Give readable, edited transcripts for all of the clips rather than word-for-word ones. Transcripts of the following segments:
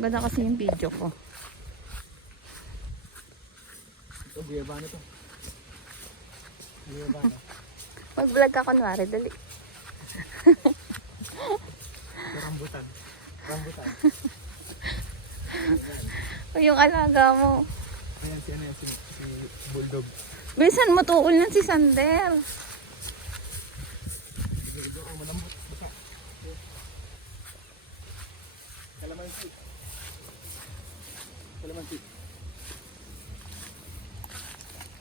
Ganda kasi yung video ko. Ito, buyabano to. Buyabano. Mag-vlog ka kunwari, dali. Ito, rambutan. Rambutan. O yung alaga mo. Ayan si, ano yan, si Bulldog. Bisan mo tuol yan si Sander. Ito ang malambot. Baka. Kalamansi. Kalamansi.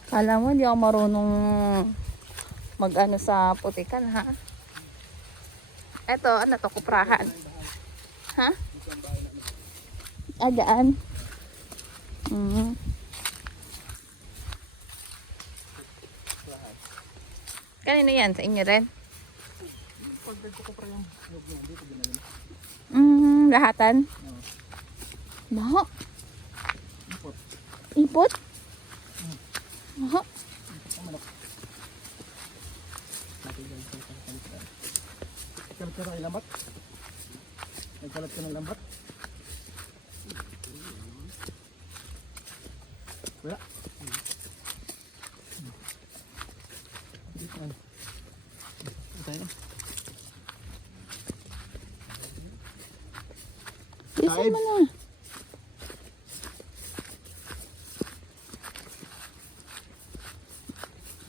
Kala mo, hindi ako marunong mag-ano sa putikan, ha? Eto, ano to, kuprahan. Ha? Adaan. Kanino yan? Sa inyo rin? Pag nagkukupra yung loob niya, dito ginagawa. Lahatan? Baho? Ipot. Ipot? Baho? Nagkalat ka ng lambat? Nagkalat ka ng lambat? Wala. Dito na. Tayo. Bilisan mo na.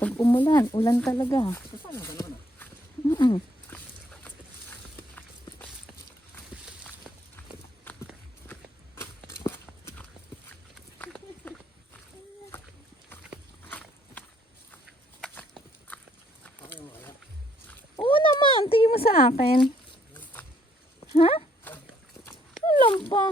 Pag umulan, ulan talaga. Sasama ka naman Oo naman, tingin mo sa akin. Ha? Alam pa.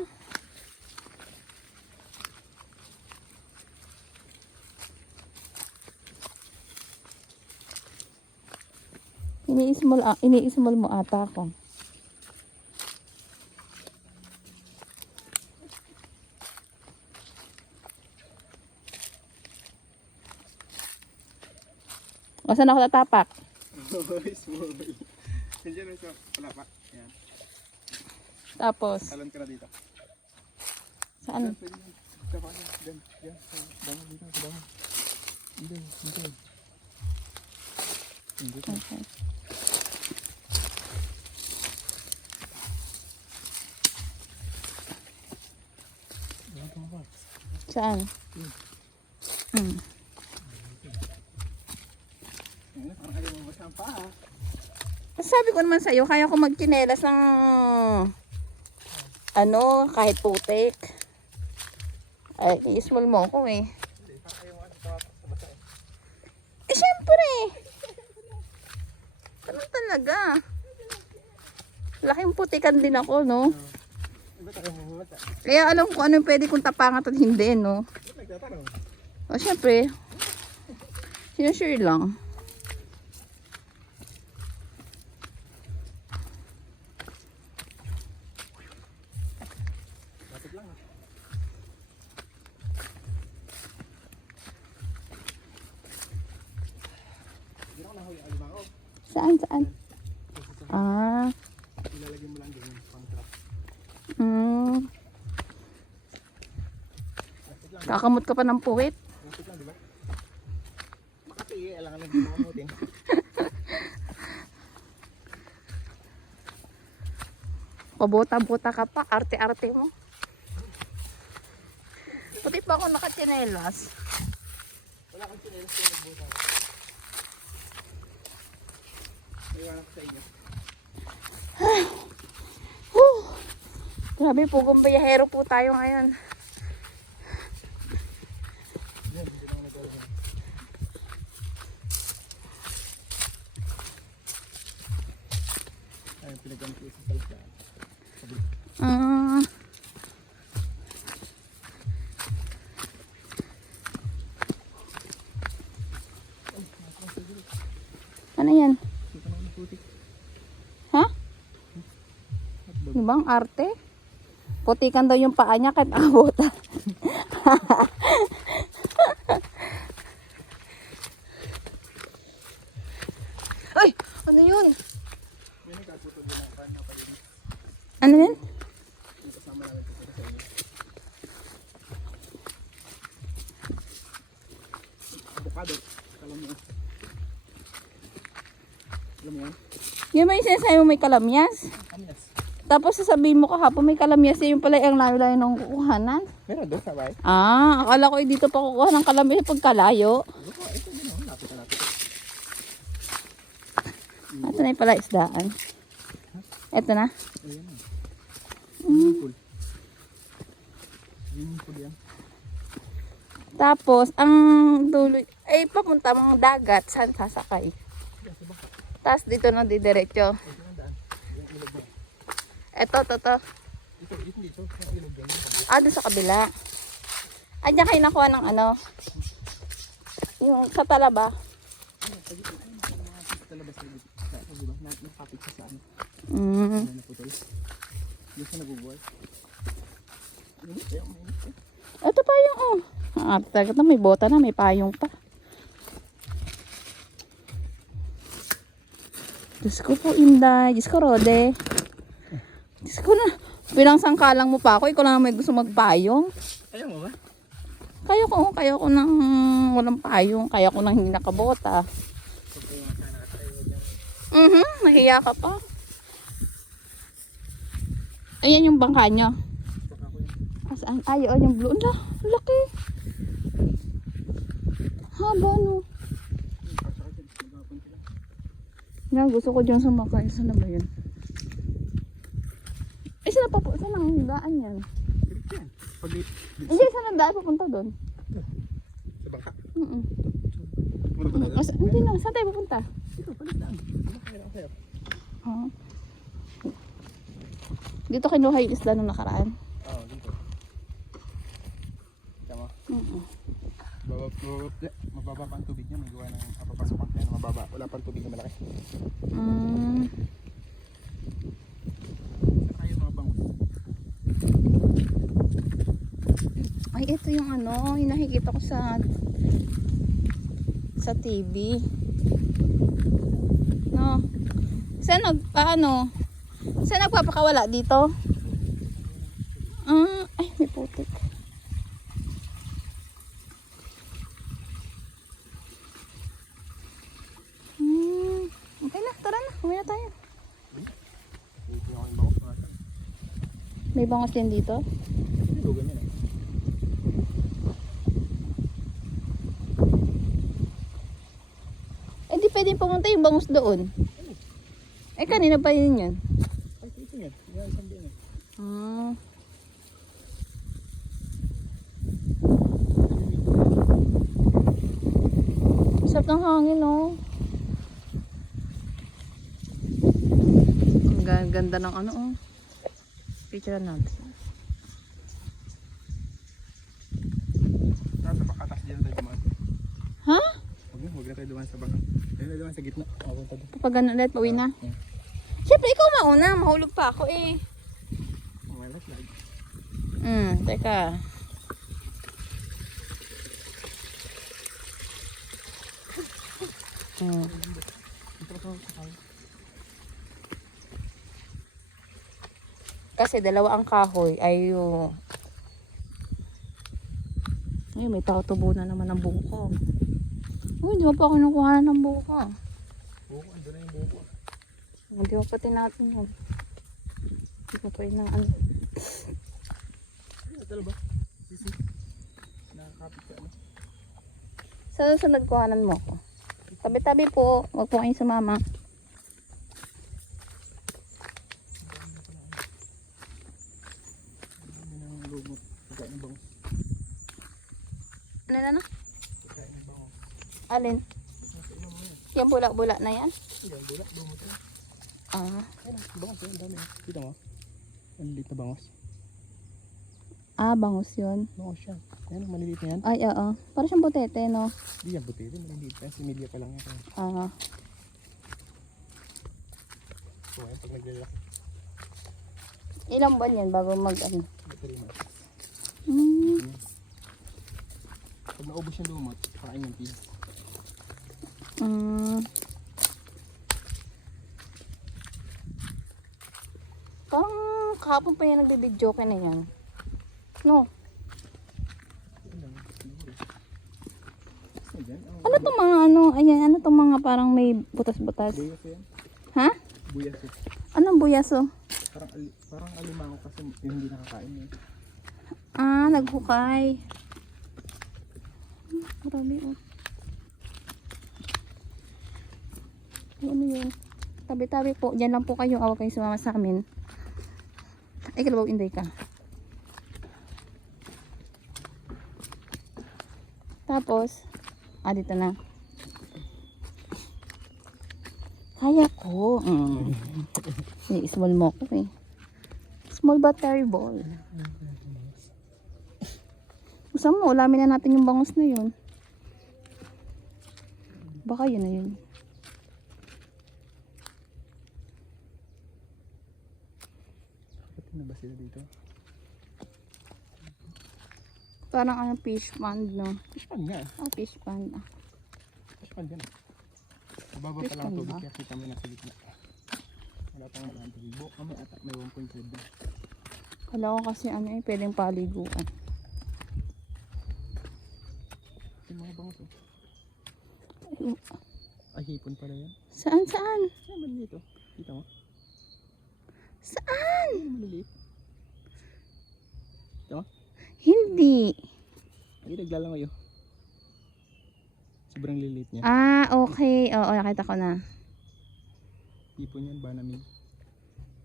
Iniismol mo ata ako. O, saan ako tatapak? Small. Nandiyan sa palapa. Yan. Tapos, Talon ka na dito. saan? Diyan. Diyan. Bangon dito. Sa bangon. Dito. Dito. Okay. Saan? Parang ayaw mo basta ang paa. Sabi ko naman sa'yo, kaya ko magkinelas ng ano, kahit putik. Ay, i-small mo ako eh. Hindi, parang ayaw mo sa basa eh. Eh, syempre. Ganun talaga. Laking putikan din ako, no? Ba't ayaw mo bata? Kaya alam ko ano yung pwede kong tapangan at hindi, no? Ba't nagtatanong? O, syempre. Sinasure lang. Lapit lang ah. Hindi ako nahuli ang limango. Saan? Ah. Ilalagay mo lang din yung pang-trap. Lapit lang. Kakamot ka pa ng puwit. Lapit lang, di ba? Makati eh. Alangan lang din makamutin. Pabota-bota ka pa. Arte-arte mo. Puti pa ako nakatsinelas. Wala kang chinelas kaya nagbuta. Iwan ako sa inyo. Grabe, pugong bayahero po tayo ngayon. Yan, hindi na ako nagkaroon. Ayun, pinaggamit ko sa salasyan. Ano yan? Ito na yung putik. Ha? Di ba ang arte? Putikan daw yung paa niya kahit nakabota. Ay! Ano yun? May nagkaputol din ang pan na palinis. Ano yun? Yung kasama namin ito sa inyo. avocado. Alam mo. Alam mo yan? Yan ba yung sinasabi mo may kalamyas? Kamias. Tapos sasabihin mo kahapon may kalamyas, yung pala yung layo-layo ng kukuhanan. Meron doon sa bahay. Ah, akala ko dito pa kukuha ng kalamyas pagkalayo. Ito din oh. Lapit na lapit. Ito na yung pala isdaan. Ito na. Ayan na. Swimming pool. Swimming pool yan. Tapos, ang dulo, ay papunta mga dagat, saan sasakay? Tapos dito na didiretso. Ito ang daan. Yung ilog mo. Ito. Ito dito. Yung ilog yan. Ah, doon sa kabila. Ah, diyan kayo nakuha ng ano? Yung sa talaba. Talabas sa ilog. Sa diba? Nakapit siya sa ano. Mm. Ano na putol. Yung sa nabubuhay. Ayun. Ito pa yung oh. Ah, talaga na may bota na, may payong pa. Diyos ko po, Inday. Diyos ko, Rode. Diyos ko na. Pinangsangkalang mo pa ako. Ikaw lang may gusto magpayong. Ayaw mo ba? Kaya ko nang walang payong. Kaya ko nang hindi nakabota. Nahiya ka pa. Ayan yung bangka nyo. Saan? Ayaw yung blue. Ala, laki. Haba no. Nga, gusto ko dyan sumakay. Saan na ba yun? Ay, saan pa po? Saan ang daan yan? Pag Hindi, saan ang daan papunta doon? sa bangka. Muna pa na. Hindi na, saan tayo papunta? Ito, palitan. Ah. Dito kinuha yung isla nung nakaraan. Oo, dito. Tama. Mababa pa ang tubig niya. May gawa ng papasukan kaya mababa. Wala pa ang tubig na malaki. Saan tayo mga bangus? Ay, ito yung ano, yung nakikita ko sa TV. No. Saan saan nagpapakawala dito? Ay, may putik. Okay na, tara na. Uwi na tayo. Dito yung aking bangus. May bangos din dito. Dito, ganyan eh. Eh, di pwede pumunta yung bangus doon. Eh, kanina pa yun yun. Ay, ito yan. Yan, isang din eh. Sarap ng hangin, oh. Ang ganda ng ano, oh. Picture natin. Nasa pakatas dyan tayo dumaan. Ha? Huwag na tayo dumaan sa baka. Tayo na dumaan sa gitna. Punta doon. Kapag ganun ulit, pauwi na. Yeah. Siyempre, ikaw mauna. Mahulog pa ako, eh. Wala flag. Teka. Kasi dalawa ang kahoy. Ay, may tautubo na naman ng buko. Uy, di mo pa kinukuha ng buko. Buko, ando na yung buko. Hindi mo pati natin yun. Hindi ko pa yun ng ano. Ay, talo ba? Sisi. Nakakapit ka ano? Sa susunod kuhanan mo ko. Tabi-tabi po. Huwag po kayo sumama. Ano nang lumot? Pagkain ng bangus. Ano na? Pagkain ng bangus. Alin? Nasa inom mo yan. Yung bula-bula na yan? Ayan, bulak, lumot yan. Ayun, bangus yan, dami. Kita mo? Ang liit na bangus. Bangus yun. Bangus yan. Ayan, maliliit na yan. Ay, oo. Para siyang butete, no? Hindi yan puti rin, maliliit yan. Similya pa lang yan. So, ayun, pag naglalaki. Ilang buwan yan bago mag-ano? 3 months. Hmm. Pag naubos yung lumot, kain yung feed. Parang kahapon pa yan nagbibidyo ka na yan. No? Ayun lang, siguro. Ayan, Ano itong mga ano, ayan, ano itong mga parang may butas-butas? Buyas yan. Ha? Buyas eh. Anong buyaso? Parang alimango kasi yung hindi nakakain eh. Ah, naghukay. Marami oh. Ano yun? Tabi-tabi po. Diyan lang po kayo. Awag kayo sumama sa amin. Ay, kalabaw, inday ka. Tapos, dito na. Kaya ko. Small mo ko eh. Small but terrible. Gusto mo, ulamin na natin yung bangus na yun. Baka yun na yun. Pati na ba sila dito? Parang ano, fish pond, no? Fish pond nga. Fish pond. Fish pond yan. Mababa Fish pa lang ang pond tubig ba? kaya kita mo na sa gitna. Wala pang malang tubig. Buo kami ata may 1.5 na. Kala ko kasi ano eh, pwedeng paliguan. Yung mga bangus oh. Ay, Ay, hipon pala yan. saan, saan? Saan dito? Kita mo? Saan? Ay, maliliit. Kita mo? Hindi. Ay, naglalangoy oh. Sobrang liliit niya. Okay. Oo, nakita ko na. Hipon yan, banamig.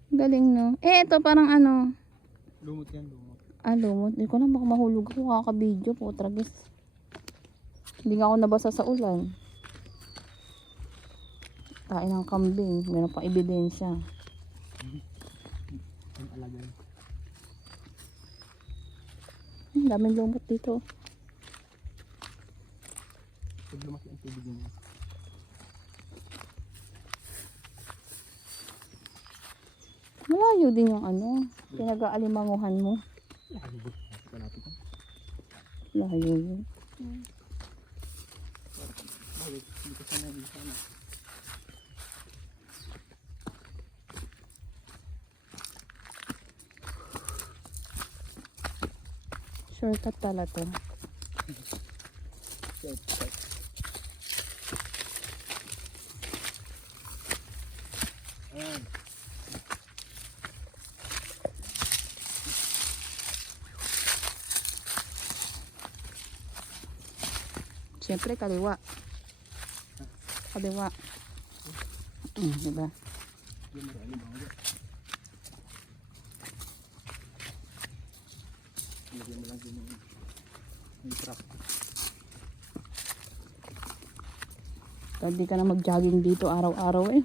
Galing, no? Ito parang ano. Lumot yan, lumot. Lumot. Hindi ko na baka mahulog ako kakabidyo po. Tragis. Hindi nga ako nabasa sa ulan. Kain ng kambing. Meron pa ebidensya. Ang alagay. Daming lumot dito. Pag lumaki ang tubig niya. Malayo din yung ano. Pinag-aalimanguhan mo. Layo. Malapit na. Layo yun. Bakit? Hindi ko sana hindi sana. Shortcut pala to. Shortcut. Ayan. Siyempre, kaliwa. Kaliwa. Diba? Yung marami bango. Lagyan mo lang din yung trap. Hindi ka na mag-jogging dito araw-araw eh.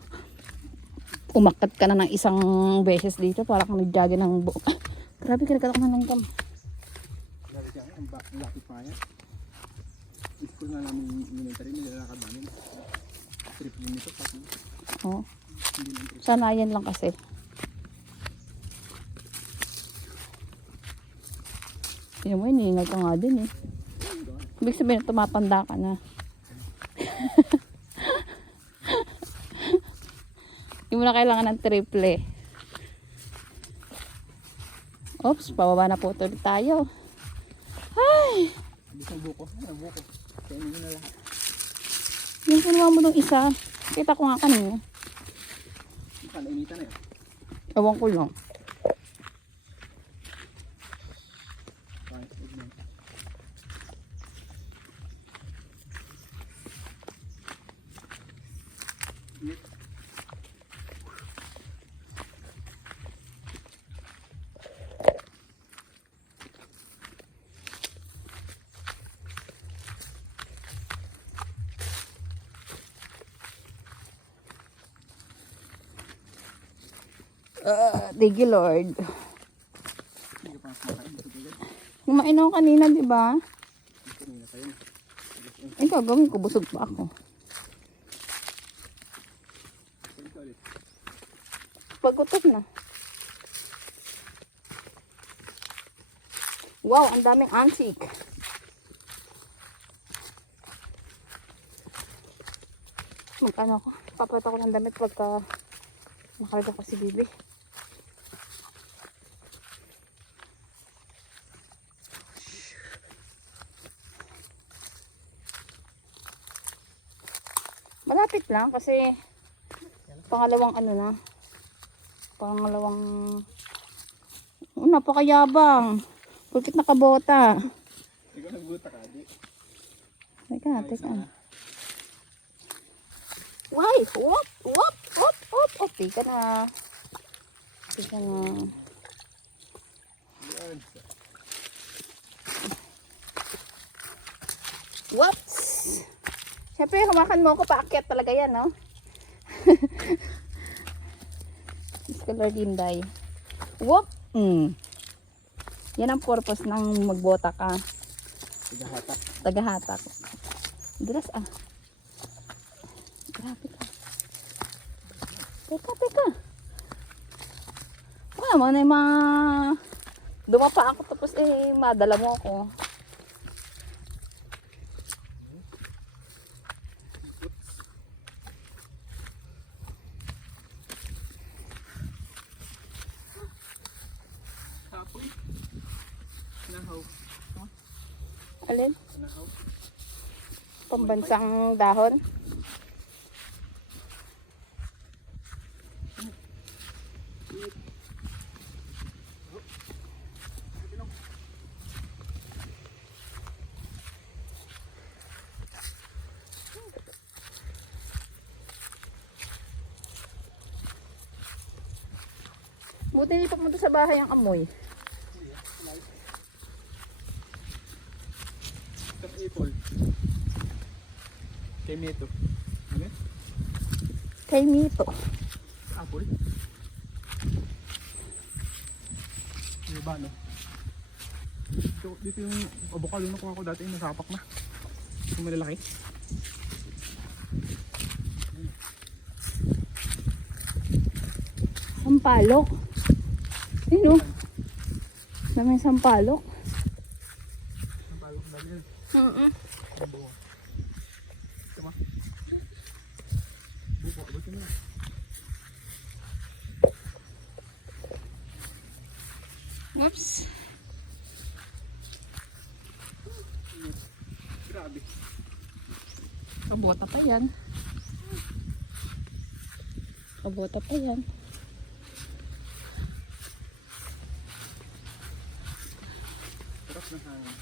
Umakat ka na ng isang beses dito para kang nag-jogging ng buo. Grabe, kinagat ako ng langgam. Grabe siya, ang lapit pa yan. School na namin elementary, nilalakad namin. Trip din nito, pati Oh. hindi lang trip. Sanayan lang kasi. Tingnan mo, iniingal ka nga din eh. Ibig sabihin, tumatanda ka na. Hindi mo na kailangan ng triple. Oops, pababa na po ulit tayo. Ay! Ibig ang buko, ang buko. Kaya hindi na lahat. Yung kinuha mo nung isa, kita ko nga kanina. Kalainitan na yun. Ewan ko lang. Pangit, huwag na. Thank you, Lord. Hindi ka pa kumakain dito agad. Kumain ako kanina, di ba? Ito nila kayo. Ikaw, gawin ko. Busog pa ako. Ito ulit. Pagkutok na. Wow, ang daming antique. Magkano ako? Papalit ako ng damit pagka nakarga ko si Bibi. Malapit lang kasi pangalawang ano na. Pangalawang napakayabang. Pagkit nakabota. Ikaw nagbuta ka, di? Teka. Why? Wop. Teka na. Yan. Whoops! Siyempre, hawakan mo ako, paakyat talaga yan, no? Scholar Dinday. Whoop! Yan ang purpose ng magbota ka. Tagahatak. Tagahatak. Dulas, Grabe ka. Teka. Wala mo na yung mga... Dumapa ako tapos madala mo ako. Kapoy. Nahaw. Alin? Nahaw. Pambansang dahon. Buti hindi pumunta sa bahay ang amoy. Cut apple. Kay Mito. Ano? Kay Mito. Apple. Ano ba, no? Dito yung avocado na kuha ko dati, nasapak na. Yung malalaki. Sampalok. Ayun, daming sampalok. Ang palok na dito. Ang buwa. Ito ba? Buko, buko na. Whoops. Grabe. Kabota pa yan. Sarap ng hangin.